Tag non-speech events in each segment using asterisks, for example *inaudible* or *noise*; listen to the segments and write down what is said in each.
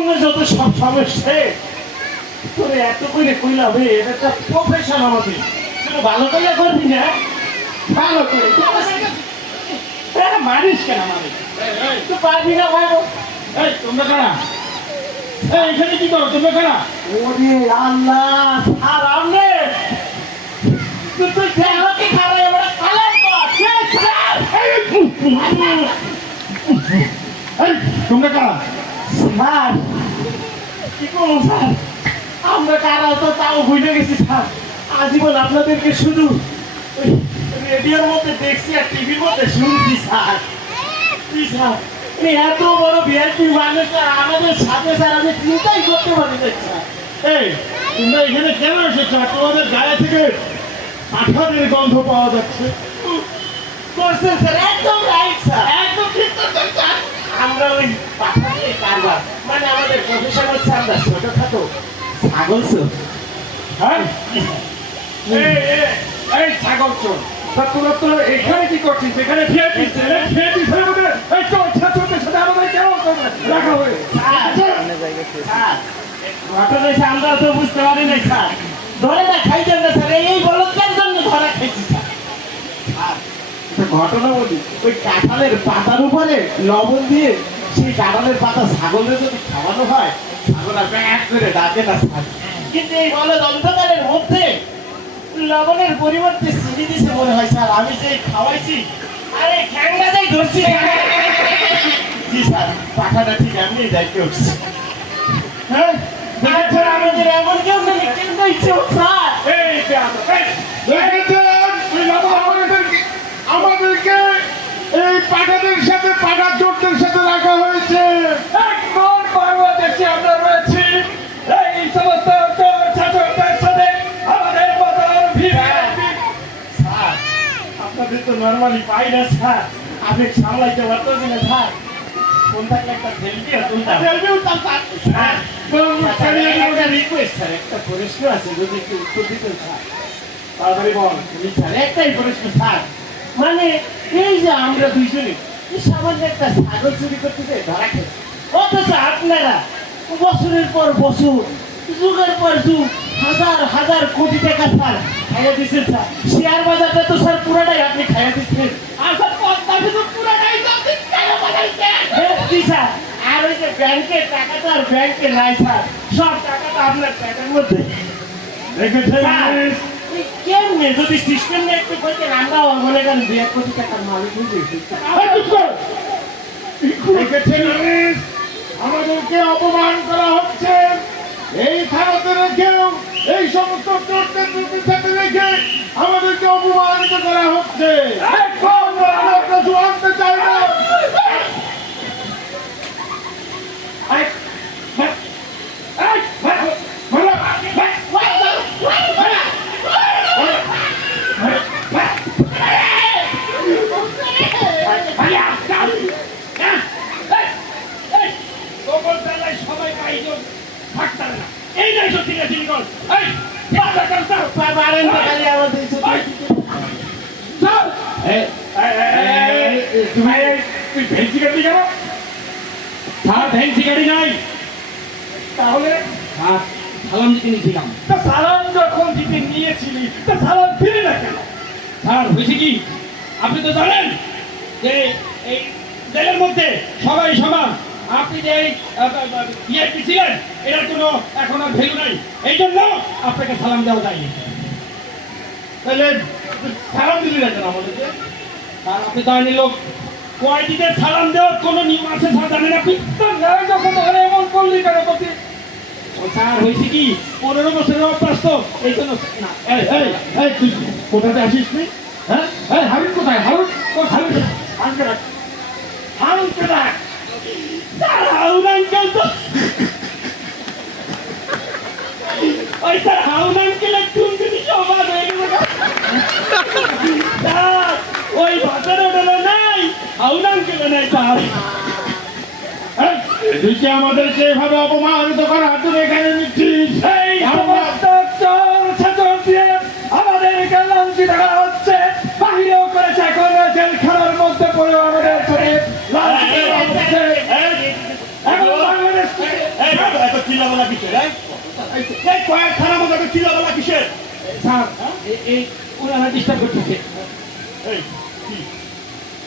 জন্য যত সব সমস্যা তোরে এত করে কইলা বে এটা একটা প্রফেশন আমাদের ভালো করে করবি না ভালো করে মারিস কেন মারিস তুই পারবি না ভাই এই তোমরা কারা এখানে কি করো তোমরা কারা ওরে আল্লাহ স্যার আমনে তুই তুই দেহকে খারাপ এবারে কালাই কর এ, স্যার এই তোমরা কারা স্যার কি স্যার? আমরা কারা তো তাও বুঝে গেছি, স্যার। আজীবন আপনাদেরকে শুধু রেডিওর মধ্যে দেখছি আর টিভির মধ্যে শুনছি, স্যার। কি, স্যার? এত বড় ভিআইপি মানুষ আমাদের সাথে, স্যার, আমি চিন্তাই এই, তোমরা এখানে কেন এসেছ? তোমাদের গায়ে থেকে পাঠাদের গন্ধ পাওয়া যাচ্ছে। করছেন, স্যার, একদম রাইট স্যার একদম ঠিক করছেন স্যার আমরা ওই পাঠাতে কারবার আমাদের প্রফেশনাল স্যার ছোটখাটো ছাগল হ্যাঁ? এই চোর। তা তোরা তো এখানে কি করছিস? এখানে ভিআইপি ভিআইপি ছেলে মধ্যে এই চোর ছাত্রদের সাথে আমাদের কেন রাখা হয়ে ঘটনা আমরা তো বুঝতে পারি নাই স্যার। ধরে না খাইতেন না স্যার এই বলকের জন্য ধরা খাইছি স্যার। স্যার, ঘটনা বলি। ওই কাঁঠালের পাতার উপরে লবণ দিয়ে সেই কাঁঠালের পাতা ছাগলের যদি খাওয়ানো হয়, ছাগল আর ব্যাগ করে ডাকে না কিন্তু এই বলে অন্ধকারের মধ্যে লবণের পরিবর্তে চিনি দিছে মনে হয়, স্যার। আমি যে খাওয়াইছি, আরে খ্যাংটা যাই ধরছি। জি, স্যার পাখাটা ঠিক এমনি দায়িত্ব বাবা আমাদেরকে এই পাঠাদের সাথে পাঠা চোরদের সাথে রাখা হয়েছে একদম বাংলাদেশে আমরা রয়েছি এই সমস্ত চোর ছাত্রদের সাথে আমাদের মতো ভিআইপি স্যার আপনাদের তো নর্মালি পাই না স্যার। আপনি সামলাইতে পারতেছি না স্যার। ফোন থাকলে একটা সেলফি তুলতাম। সেলফি উঠতাম স্যার। স্যার বলুন, স্যার, চালিয়ে দিন। একটা রিকোয়েস্ট স্যার একটা প্রশ্ন আছে যদি একটু উত্তর দিতেন স্যার। তাড়াতাড়ি বল। জি স্যার একটাই প্রশ্ন স্যার। মানে এই যে আমরা দুইজনে সামান্য একটা ছাগল চুরি করতে যাই ধরা খেয়েছি অথচ আপনারা বছরের পর বছর যুগের পর যুগ হাজার হাজার কোটি টাকা স্যার খাইয়া দিচ্ছেন স্যার। শেয়ার বাজারটা তো স্যার পুরোটাই আপনি খাইয়া দিচ্ছেন আর স্যার পদ্মা সেতু পুরোটাই তো আপনি খাইয়া বানাইছেন। জি স্যার? আর ওই যে ব্যাংকের টাকা তো আর ব্যাংকে নাই স্যার। সব টাকাটা আপনার প্যাকের মধ্যে। দেখেছেন কেমনে যদি সিস্টেম নিয়ে একটু বলতেন আমরাও মনে করেন দু এক কোটি টাকার মালিক। দেখেছেন? আমাদেরকে অপমান করা হচ্ছে। এই থানাতে রেখেও এই সমস্ত রূপের থেকে আমাদেরকে অপমানিত করা হচ্ছে আমরা কিছু আনতে চাই না এই, এই, এই, ভালো, গোবর বেলায় সবাই পাইজন থাকতে না এই নাই সত্যি না চিনিকল এই বাধা করতে পা- পারেন তো খালি আমাদের সাথে। চল এই এই, এই, এই, এই, তুমি এই- তুই ভেঞ্চি কাটি কেন? স্যার ভ্যান্সি গাড়ি নাই। তাহলে? স্যার সালাম দিতে নিয়েছিলাম। তা সালাম যখন দিতে নিয়েছিলি তা সালাম দিলি না কেন? স্যার হয়েছে কি? আপনি তো জানেন যে এই জেলের মধ্যে সবাই সমান। আপনি যে ভিআইপি ছিলেন এটার কোনো এখন আর ভ্যালু নাই। এই জন্য আপনাকে সালাম দেওয়া যায়নি। তাহলে সালাম দিলি না কেন আমাদেরকে? স্যার আপনি জানেন লোক। কয়েদিদের সালাম দেওয়ার কোনো নিয়ম আছে স্যার জানেন আপনি যখন তখন এমন করলি কেন প্রতি স্যার হয়েছে কি? পনেরো বছরের অভ্যাস তো। এই জন্য না, এই তুই কোথাতে আসিস তুই হ্যাঁ? এই, হারুন কোথায়? হারুন? হারুন হারুনকে রাখ হারুনকে রাখ হারুন আঙ্কেল তো ওই স্যার এই, তুই কি আমাদেরকে এভাবে অপমানিত করা তুই এখানে নিচ্ছিস ছেচর আমাদেরকে লাঞ্ছিত হচ্ছে বাহিরেও করেছে এখন জেলখানার মধ্যে পড়ে আমাদের সাথে লাঞ্ছিত হচ্ছে এখন বাংলাদেশ থেকে স্যার এ- এই ওনারা ডিস্টার্ব করতেছে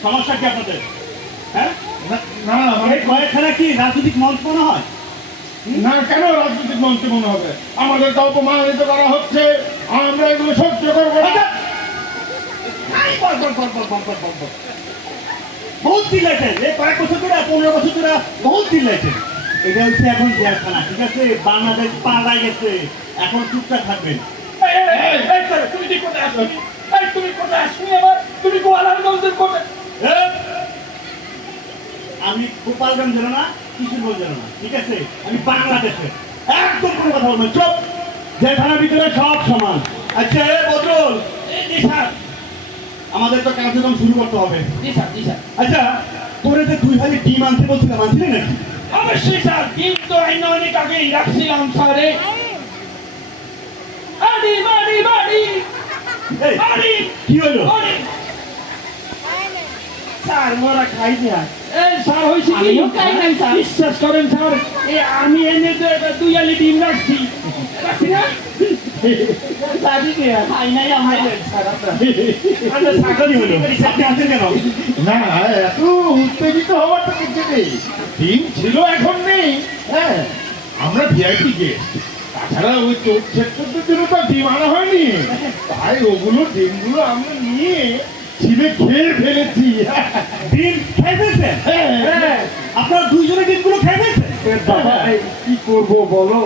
সমস্যা কি আপনাদের? হ্যাঁ? না, মানে এই কয়েকখানা কি রাজনৈতিক মঞ্চ মনে হয়? না কেন রাজনৈতিক মন্ত্রী মনে হবে? আমাদেরকে অপমানিত করা হচ্ছে। আমরা এগুলো সহ্য করব না। বল। বহুত চিল্লাইছেন। এই কয়েক বছর ধরে পনেরো বছর ধরে বহুত চিল্লাইছেন। এটা হচ্ছে এখন জেলখানা ঠিক আছে? বাংলাদেশ পালাই গেছে। এখন চুপচাপ থাকবেন। তুমি কোথায় আসছো তুমি কোথায় আসছো আবার? তুমি গোয়ালগঞ্জের কোথায়? এ? আমি গোপালগঞ্জ জেলা না? কিশোরগঞ্জ জেলা না ঠিক আছে? আমি বাংলাদেশে একদম কোনো কথা বলবেন চুপ! জেলখানার ভিতরে সব সমান। আচ্ছা এ বদরুল! এই, জি স্যার। আমাদের তো কার্যক্রম শুরু করতে হবে। জি স্যার জি স্যার। আচ্ছা তোরে যে দুই হালি ডিম আনতে বলছিলাম আনছিলি নাকি? অবশ্যই স্যার কিন্তু আইন অনেক আগেই রাখছিলাম স্যারে মারি মারি এই কি হলো? স্যার মোরা খাই এই স্যার হয়েছে কি? আমিও খাই নাই, স্যার। বিশ্বাস করেন স্যার আমি এনে দু- দুই আলি ডিম রাখছি। রাখছি না? দাদি কে খাই নাই আমার। স্যার আপনার সাগরই হলো আপনি আছেন কেন? না এত উত্তেজিত হওয়ার তো কিছু নেই। ডিম ছিল এখন নেই। হ্যাঁ। আমরা ভিআইপি গেস্ট তাছাড়া ওই চোখ সেক্টরদের জন্য তো ডিম আনা হয়নি। তাই ওগুলো ডিমগুলো আমরা নিয়ে ছিঁড়ে খেয়ে ফেলেছি। ডিম খাই ফেলছেন হ্যাঁ, হ্যাঁ। আপনারা দুইজনে ডিমগুলো খাই ফেলছেন? বাবা কি করব বলো?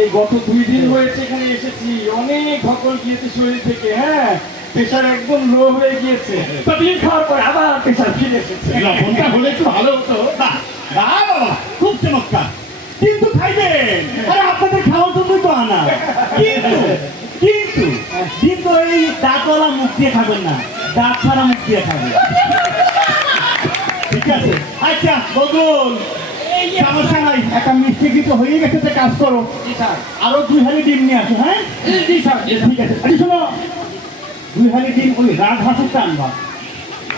এই গত দুই দিন হয়েছে এখানে এসেছি। অনেক ধকল গিয়েছে শরীর থেকে হ্যাঁ। প্রেশার একদম লো হয়ে গিয়েছে। তো ডিম খাওয়ার পর আবার প্রেশার ফিরে এসেছে। লবণটা হলে একটু ভালো হতো। বাহ বাবা খুব চমৎকার। কিন্তু খাইবেন? আরে আপনাদের খাওয়ার জন্যই তো আনা। কিন্তু কিন্তু কিন্তু এই দাঁতওয়ালা মুখ দিয়ে খাবেন না। দাঁত ছাড়া মুখ দিয়ে ঠিক আছে? আচ্ছা বদল সমস্যা নাই। একটা মিষ্টি কিন্তু হয়ে গেছে তো কাজ করো। আরও দুই হালি ডিম নিয়ে আসো হ্যাঁ। ঠিক আছে। আরে শোনো। দুই হালি ডিম ওই আনবা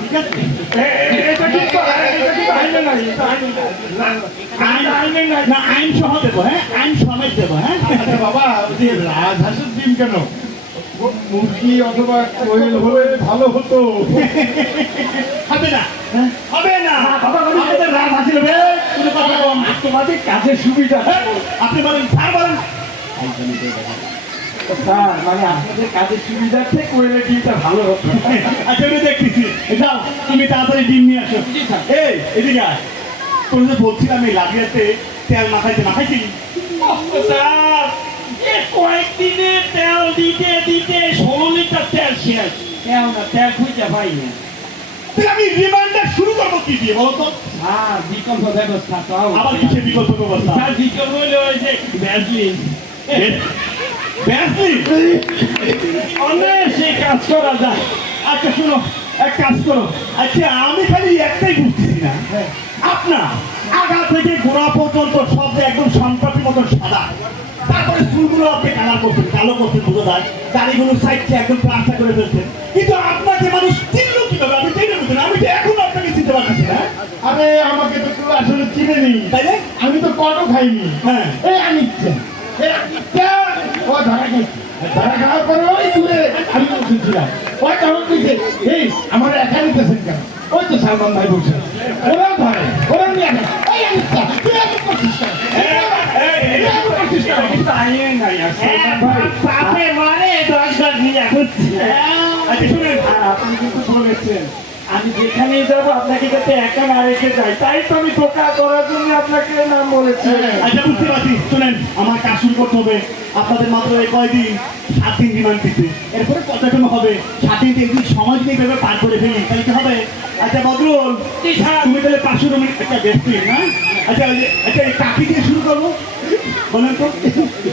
ঠিক আছে? এটা কিন্তু এটা কিন্তু আইনে না সহ দেবো হ্যাঁ? আইন সমেত দেবো হ্যাঁ? আচ্ছা বাবা ওই যে রাজহাঁসের ডিম কেন? মুরগি অথবা কোয়েল হলে ভালো হতো। হবে না। হবে না। বাবা, আমাদের রাত কোনো কথা কম। তোমাদের কাজের সুবিধা। হ্যাঁ, আপনি বলেন স্যার বলেন। স্যার মানে আপনাদের কাজের সুবিধার্থে কোয়েলের ডিমটা ভালো হতো আচ্ছা আমি দেখতেছি। যাও তুমি তাড়াতাড়ি ডিম নিয়ে আসো। এই এদিকে আয়। তোর যে বলছিলাম এই লাভিয়াতে তেল মাখাইতে মাখাইছিলি? স্যার। কয়েকদিনে তেল দিতে দিতে ষোলো লিটার তেল শেষ তেল না তেল খুঁজে পাই না। আমি রিমান্ডার শুরু করব কি দিয়ে বলো তো? স্যার বিকল্প ব্যবস্থা পাও আবার কিসের বিকল্প ব্যবস্থা? স্যার বিকল্প হলে ওই যে অনায়াসে কাজ করা যায়। আচ্ছা শোনো এক কাজ করো। আচ্ছা আমি খালি একটাই বুঝতেছি না। আপনার আগা থেকে গোড়া পর্যন্ত সব একদম সন্ত্রাসের মতন সাদা তারপরে চুলগুলো আপনি কালার করছেন কালো করছেন বোঝা যায় দাড়িগুলো সাইডে একদম প্লাস্টার করে ফেলছেন। কিন্তু আপনাকে মানুষ চিনলো কীভাবে? আপনি চিনে নিতেন আমি তো এখন আপনাকে চিনতে পারতেছি না। আরে আমাকে তো কেউ আসলে চিনে নেই তাইলে আমি তো কটও খাইনি। হ্যাঁ। এই এই ও ধরা গেছে ধরা খাওয়ার পরে ওই দূরে আমি বসেছিলাম ওই তখন কইছে এই আমার একা নিতেছেন কেন? ওই তো সালমান ভাই বলছে। ওরাও ধরে ওরা নিয়ে আসে। এই আনিচ্ছা। তুই করছিস পাপে মারে দশ গাছ নিয়ে আচ্ছা শুনেন। আপনি কিন্তু বলেছেন আমি যেখানেই যাব আপনাকে যাতে একা না রেখে যাই। তাই তো আমি ধোকা করার জন্য আপনাকে নাম বলেছি। আচ্ছা বুঝতে পারছি। শুনেন আমার কাজ শুরু করতে হবে। আপনাদের মাত্র এই কয়দিন সাত দিন রিমান্ড দিতে। এরপরে পর্যটন হবে। সাত দিন একদিন সময় যদি এইভাবে পার করে ফেলি তাহলে কি হবে? আচ্ছা বদরুল তুমি তাহলে পাঁচশো মিনিট একটা ব্যস্ত না? আচ্ছা ওই যে- আচ্ছা এই কাকি দিয়ে শুরু করব। বলেন তো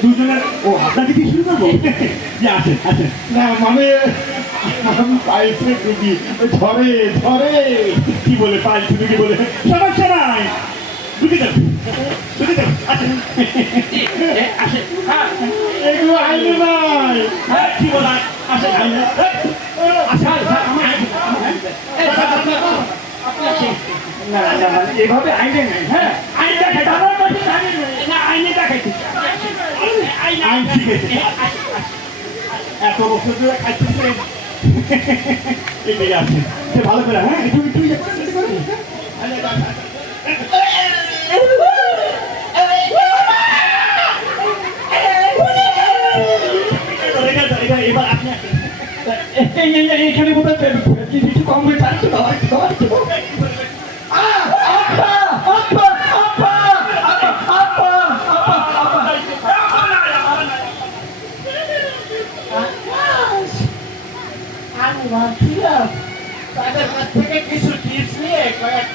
দুজনের ও আপনাকে দিয়ে শুরু করব? *laughs* যে আসেন আসেন। না মানে আমি পাইছে রুগী ধরে ধরে। বলে পাইছি রুগী বলে? সমস্যা নাই আচ্ছা জি, এ, আসেন হ্যাঁ এগুলো আইনে নাই। কি বলা। না না এভাবে আইনে নাই। হ্যাঁ আইন দেখাই আমার কাছে আইনে নাই। না আইনে দেখাইছি। আইন আইন শিখেছে এত বছর ধরে খাইতেছে এবার আপনি এখানে বোধ হয় কিছু কম হয়ে থাকে তো একটু দাও, একটু দাও। আহ, আপা, আপা, আপা, আপা, আপা, আপা, আপা। আমি ভাবছিলাম তাদের কাছ থেকে কিছু টিপস নিয়ে কয়েক